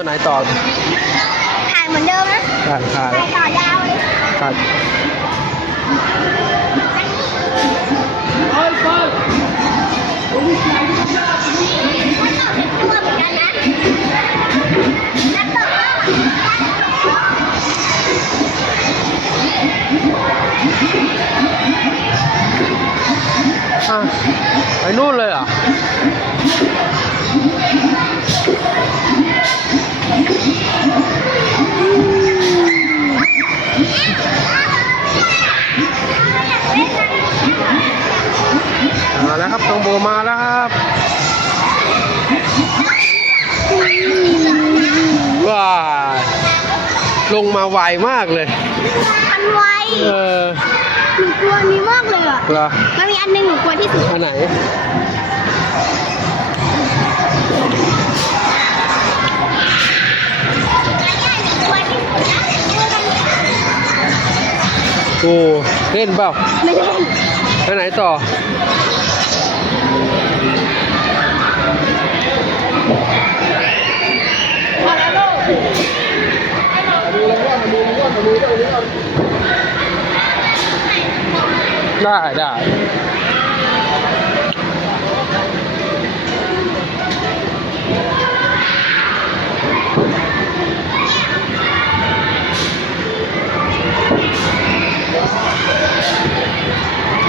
ตัวไหนต่อถ่ายเหมือนเดิมนะถ่ายถ่ายถ่ายต่อยาวเลยถ่ายมันต่อเป็นตัวเหมือนกันนะแล้วต่ออะไปนู่นเลยเหรอ่ มาแล้วครับตองโบมาแล้วครับว้าลงมาไวมากเลย มันไวเออหนูกลัวอันนี้มากเลยอะเหรอมันมีอันหนึงหนูกลัวที่สุด อันไหน โอ้เล่นเปล่าไม่เล่นไปไหนต่อพอแล้วลูกได้ได้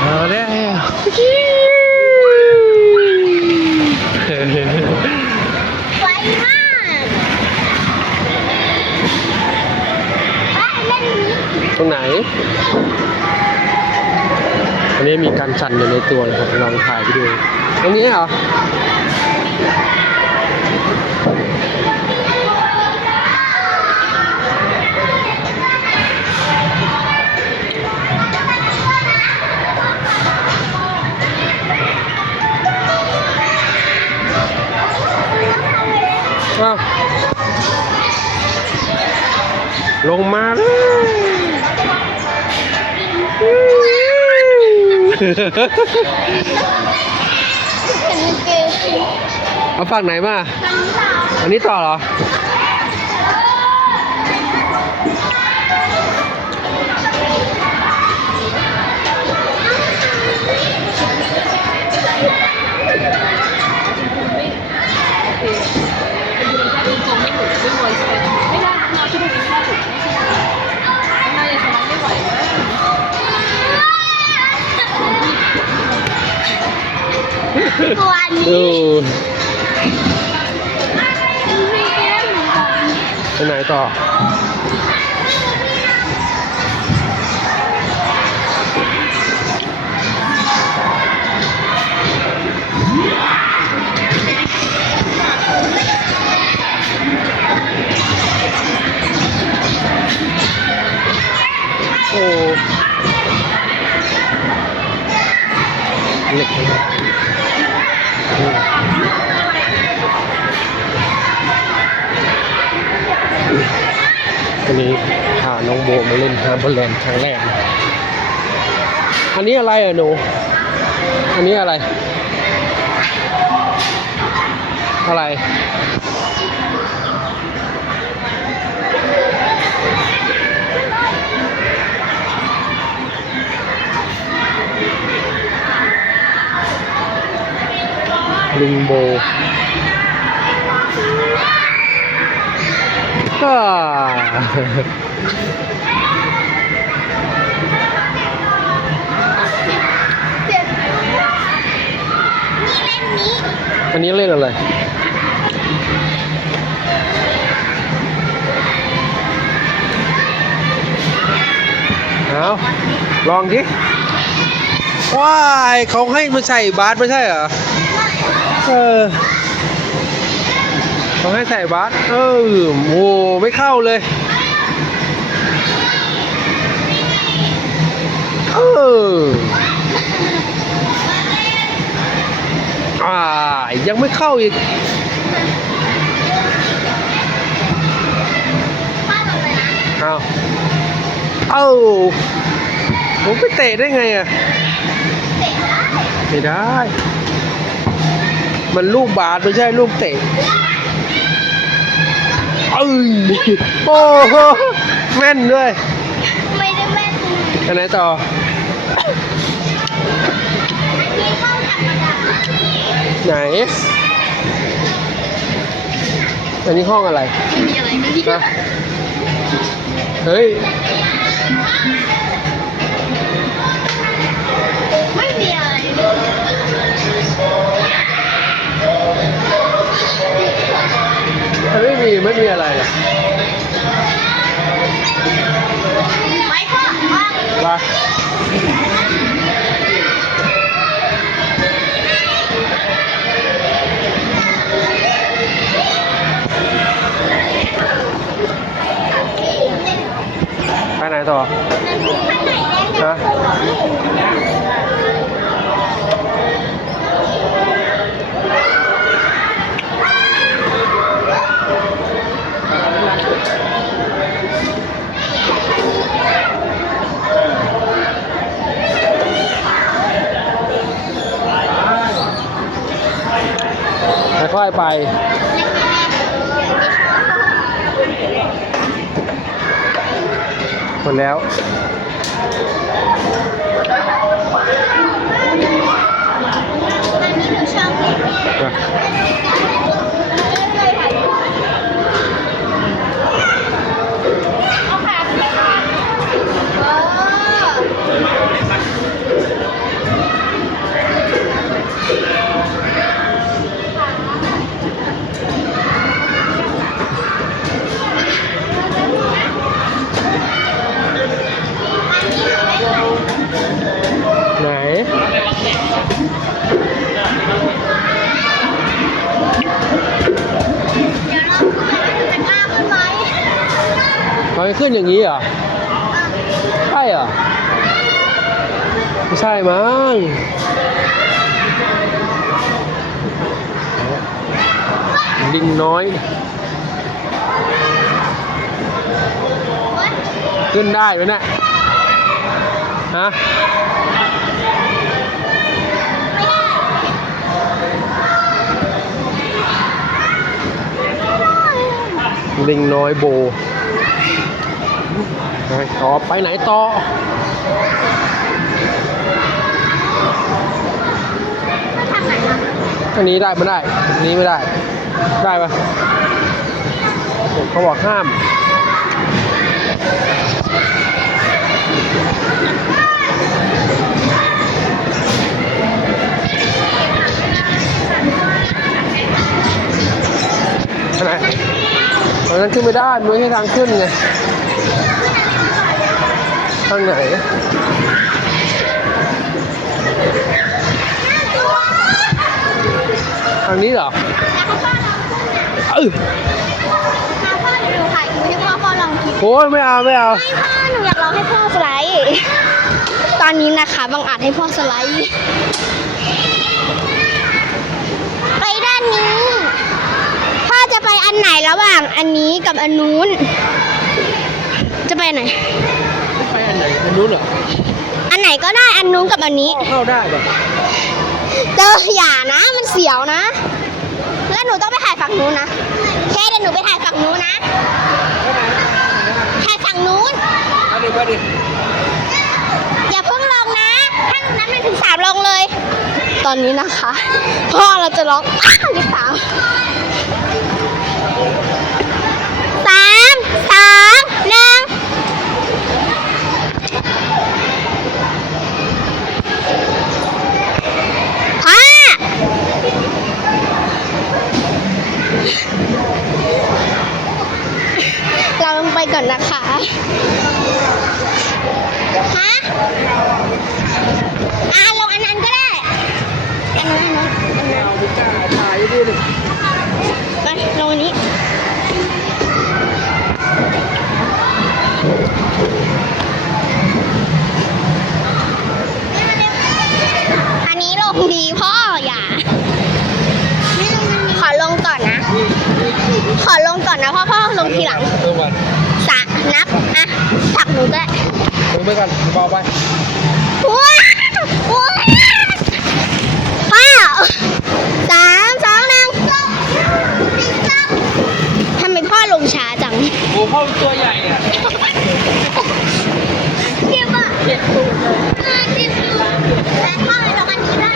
เอาแล้วไวมากไปเล่นนี้ตรงไหน อันนี้มีการสั่นอยู่ในตัวเลยครับลองถ่ายไปดูตรงนี้เหรอ ลงมาแล้วเห็นมันเกย์สิเอาฝั่งไหนมาทำนี้ต่ออันนี้ต่อเหรอ ตัวนี้ดูมีเกมเหมือนกันไปไหนต่อ โอ้เหล็กเลยวันนี้พา น้องโบมาเล่นฮาร์เบอร์แลนด์ครั้งแรก อันนี้อะไรอะหนู อันนี้อะไร อะไรลิงโบอ่าเจ็บนี่เล่นนี้อันนี้เล่นอะไร เอาลองดิว้ายเขาให้มาใส่บาสไม่ใช่เหรอ เออเขาให้ใส่บาสเออโอ้ไม่เข้าเลย อออ่า ยังไม่เข้าอีกป้าลงเลยนะเอาเอ้าผมไปเตะได้ไงอะเตะได้ไม่ได้ มันลูกบาสไม่ใช่ลูกเตะเปึ้งโอ้โหแม่นด้วย ไม่ได้แม่นอันไหนต่ออั ไหน อันนี้ห้องอะไรไม่มีอะไรไม่มีฮะเฮ้ย ไม่มีอะไรมันไม่มีไม่มีอะไรหรอกไม่ค่ะว่ามาไป ต่อนแดงฮะค่อยๆไป หมดแล้วอั ขึ้นอย่างนี้เหรอ ใช่เหรอ ไม่ใช่มั้งลิงน้อย ขึ้นได้ไหมเนี่ยฮะลิงน้อยโบ ต่อไปไหนต่อทางไหนอะอันนี้ได้ไม่ได้อันนี้ไม่ได้ ได้ปะเขาบอกห้ามอันไหนอันนั้นขึ้นไม่ได้มันไม่ใช่ทางขึ้นไง ทางไหนทางนี้เหรอเออมาพ่อเดี๋ยวหนูถ่ายคลิปให้พ่อพ่อลองคิดโอ้ยไม่เอาไม่เอาไม่พ่อหนูอยากลองให้พ่อสไลด์ตอนนี้นะคะบังอาจให้พ่อสไลด์ไปด้านนี้ พ่อจะไปอันไหนระหว่างอันนี้กับอันนู้น จะไปไหน ไปอันไหนอันนู้นเหรออันไหนก็ได้อันนู้นกับอันนี้ เข้าได้ปะเจออย่านะมันเสียวนะ แล้วหนูต้องไปถ่ายฝั่งนู้นนะแค่เดี๋ยวหนูไปถ่ายฝั่งนู้นนะถ่ายฝั่งนู้นไปดิไปดิอย่าเพิ่งลงนะถ้าหนูนับมันถึงสามลงเลย ตอนนี้นะคะ พ่อเราจะร้องอ้าวหรือเปล่าสามสองหนึ่งพ่อเราลงไปก่อนนะคะ ฮะ อ่าลงอันนั้นก็ได้ อันนั้นอันนั้นอันนั้น เอาไม่กล้าถ่ายดิดิ ไปลงอันนี้ อัน นี้ลงดีพ่ออย่าขอลงก่อนนะ ขอลงก่อนนะพ่อพ่อลงทีหลังเออวันสะนับอะถักหนูก็ได้ลงไปก่อนเบาไปว้าวว้าวป้าสามสองหนึ่งทำไมพ่อลงช้าพ่อตัวใหญ่อะเจ็บอะเจ็บตูดเลยเจ็บตูดแต่ถ้าไปลงอันนี้ได้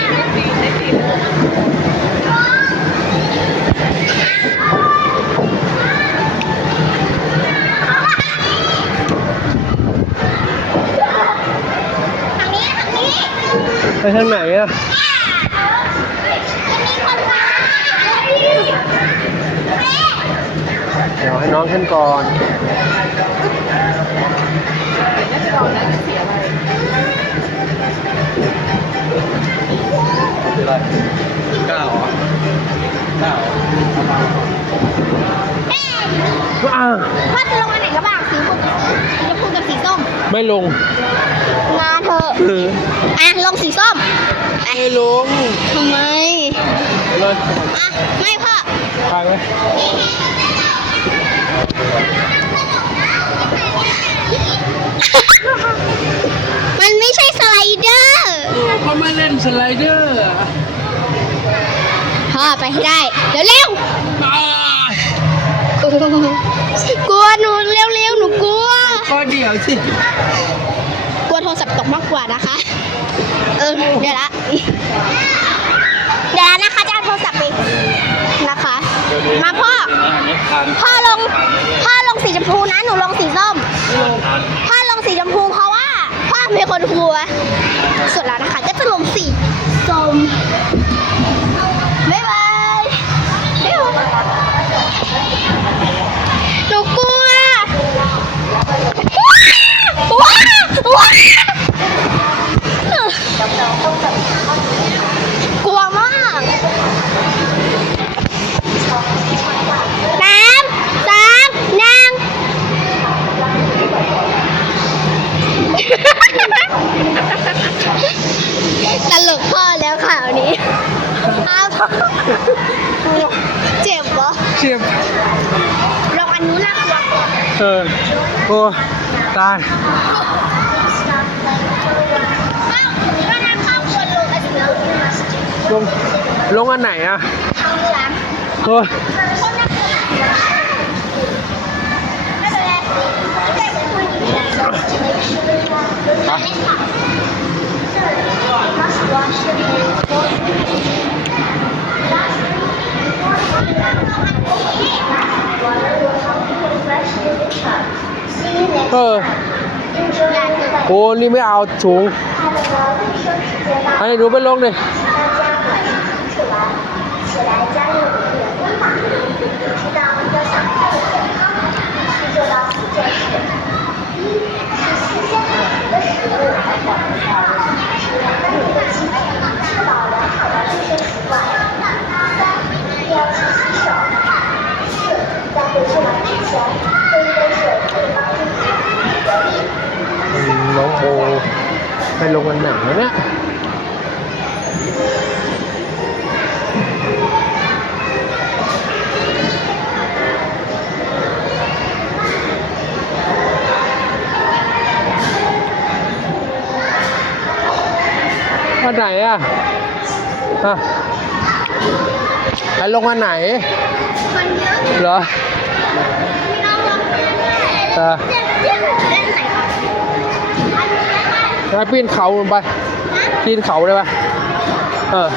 ทางนี้ทางนี้ ไปทางไหนอะจะเดี๋ยวให้น้องขึ้นก่อนเก้าเหรอเก้า อ้าวพ่อจะลงอันไหนระหว่างสีชมพูสีชมพูกับสีส้มไม่ลงงาเธอะเอออะลงสีส้มไม่ลงทำไมเลยอะไม่พ่อทางไหมมันไม่ใช่สไลเดอร์เขาไม่เล่นสไลเดอร์อะพ่อไปให้ได้เดี๋ยวเร็วอ้าว กลัวหนูเร็วๆหนูกลัว ก็เดี๋ยวสิกลัวโทรศัพท์ตกมากกว่านะคะ เออเดี๋ยวละ เดี๋ยวละนะคะจะเอาโทรศัพท์ไปนะคะ มาพ่อไม่ทันพ่อลง พ่อลงสีชมพูนะ หนูลงสีส้มทันพ่อลงสีชมพูเพราะว่า พ่อเป็นคนกลัวส่วนเรานะคะก็จะลงสีส้ม ลงอันไหนอะเฮ้ยเออโอ้นี่ไม่เอาถุงอันนี้ดูไปลงเลย คนน่ากลัวไม่เป็นไรไม่เป็นไรคุยดีนะเล่นค่ะเออโอ้นี่ไม่เอาสูงให้หนูไปลงดิอืมน้องโบไปลงอันไหนวะเนี่ย อันไหนอะฮะไปลงอันไหนคนเยอะเหรอพี่น้องลองเล่นเออเล่นเล่นเล่นไหนครับอันนี้นะคะไปปีนเขาลงไปปีนเขาได้ปะเออ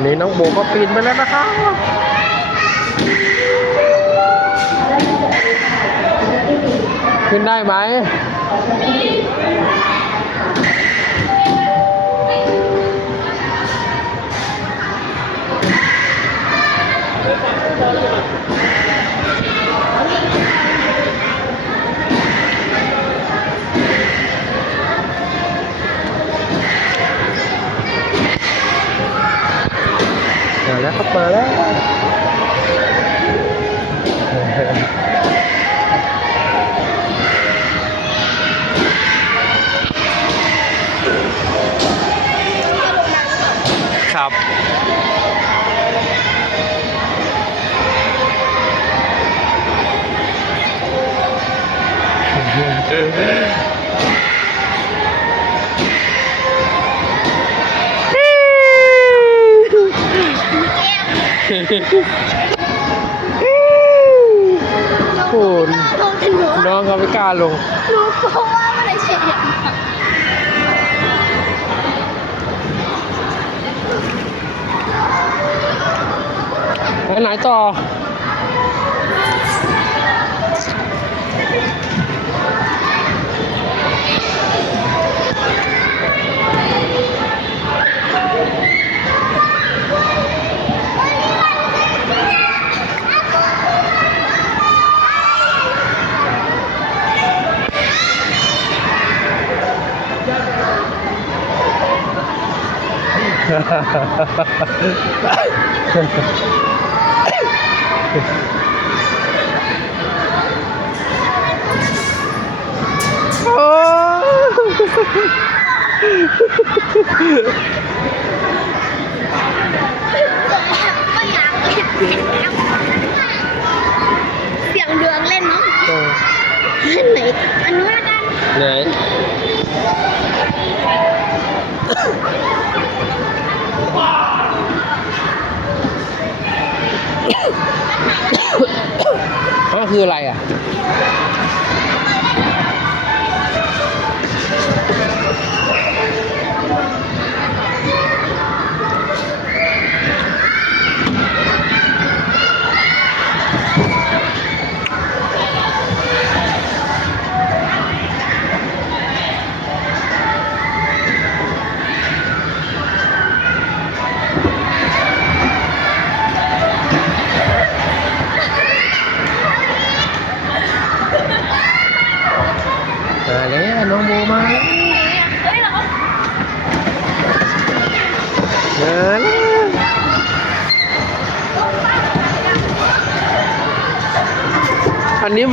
อนนี้น้องโบก็ปีนไปแล้วนะครับขึ้นได้ไหมม แล้วเขาเปิดแล้วครับเออ งหนูน้องเขาไม่กล้าลงหนูเพราะว่ามันเลยเฉียดไปไหนต่อ โอ้ก็อยากเล่น เสียงดวงเล่นเนาะเล่นไหนอันนี้ละกันไหนอะคืออะไรอะ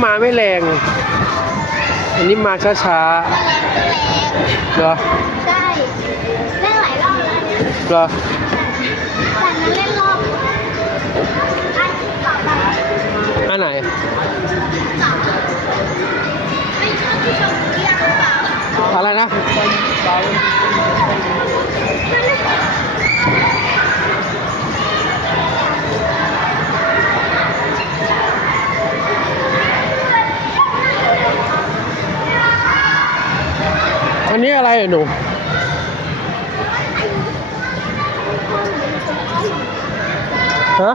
มาไม่แรง อันนี้มาช้าแรงแรงๆเหรอใช่เล่นหลายรอบแล้วเนี่ยเหรอแต่นั้นเล่นรอบอันต่อไปอันไหนสามไม่ชอบที่ชมเรียงหรือเปล่าอะไรนะ หนู ฮะ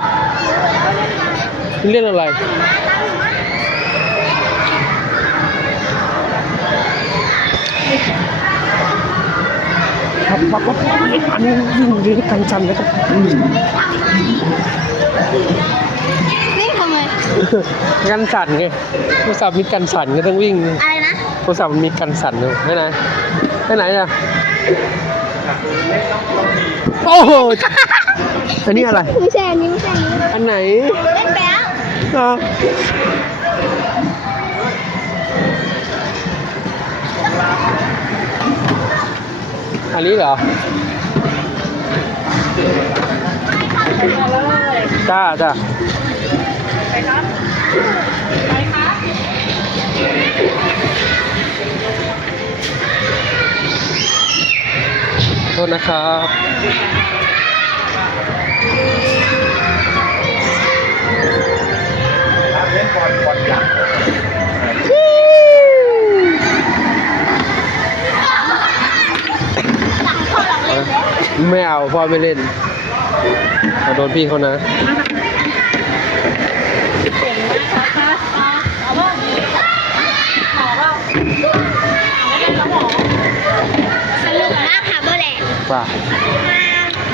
เล่นอะไรครับปั๊บปั๊บปั๊บอันนี้วิ่งวิ่งกันจันแล้วก็วิ่งทำไมกันสั่นไงโทรศัพท์มีกันสั่นก็ต้องวิ่ง อะไรนะโทรศัพท์มันมีกันสั่นอยู่ไปไหน ไปไหนอะ โอ้โห อันนี้อะไร ไม่ใช่อันนี้ไม่ใช่อันนี้อันไหนเล่นไปแล้วอะอันนี้เหรอ จ้าจ้าโท ษนะครับเล่นบอลบอลยักษ์หลังพ่อหลังเล่นแล้วไม่เอาพ่อไม่เล่นเอาโดนพี่เขานะ แลนด์ป่ะ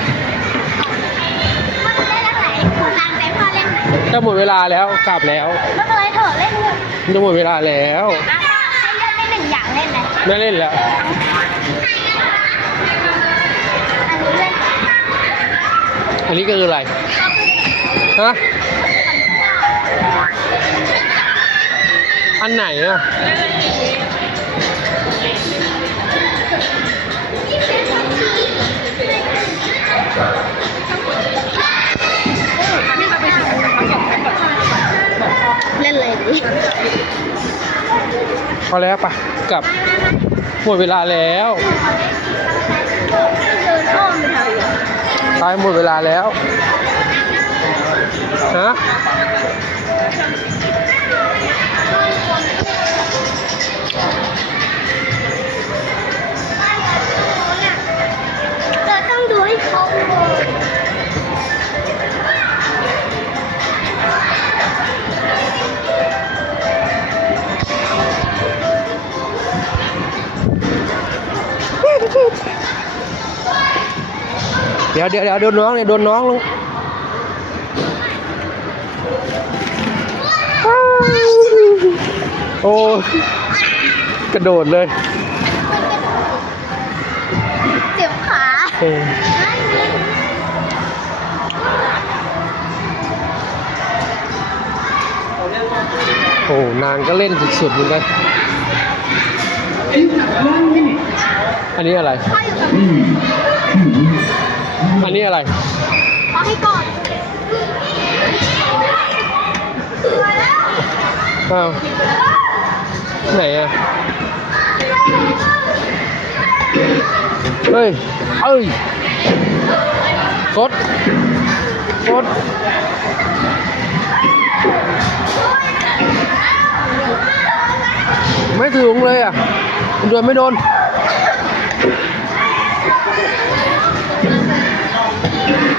พ่อเล่นอะไรขอตามใจพ่อเล่นไหมจะหมดเวลาแล้วกลับแล้วไม่เป็นไรเถอะเล่นเถอะจะหมดเวลาแล้วอะให้เลือกได้หนึ่งอย่างเล่นไหมไม่เล่นแล้วอันนี้เล่นอันนี้ก็คืออะไรฮะอันไหนอะ เล่นอะไรดีพอแล้วปะกลับหมดเวลาแล้วตายหมดเวลาแล้วฮะ ดี๋ยวเดี๋ยวเดี๋ยวโดนน้องเนี่ยโดนน้องลงโอ้ยกระโดดเลยเจ็บขาเออโอ้นางก็เล่นสุดๆเหมือนกันอันนี้อะไรพ่ออยู่กับ อันนี้อะไรพ่อให้ก่อนอ้าวไหนอะ เฮ้ย เอ้ยกดกดไม่ถึงเลยอะมันโดนไม่โดน Thank you.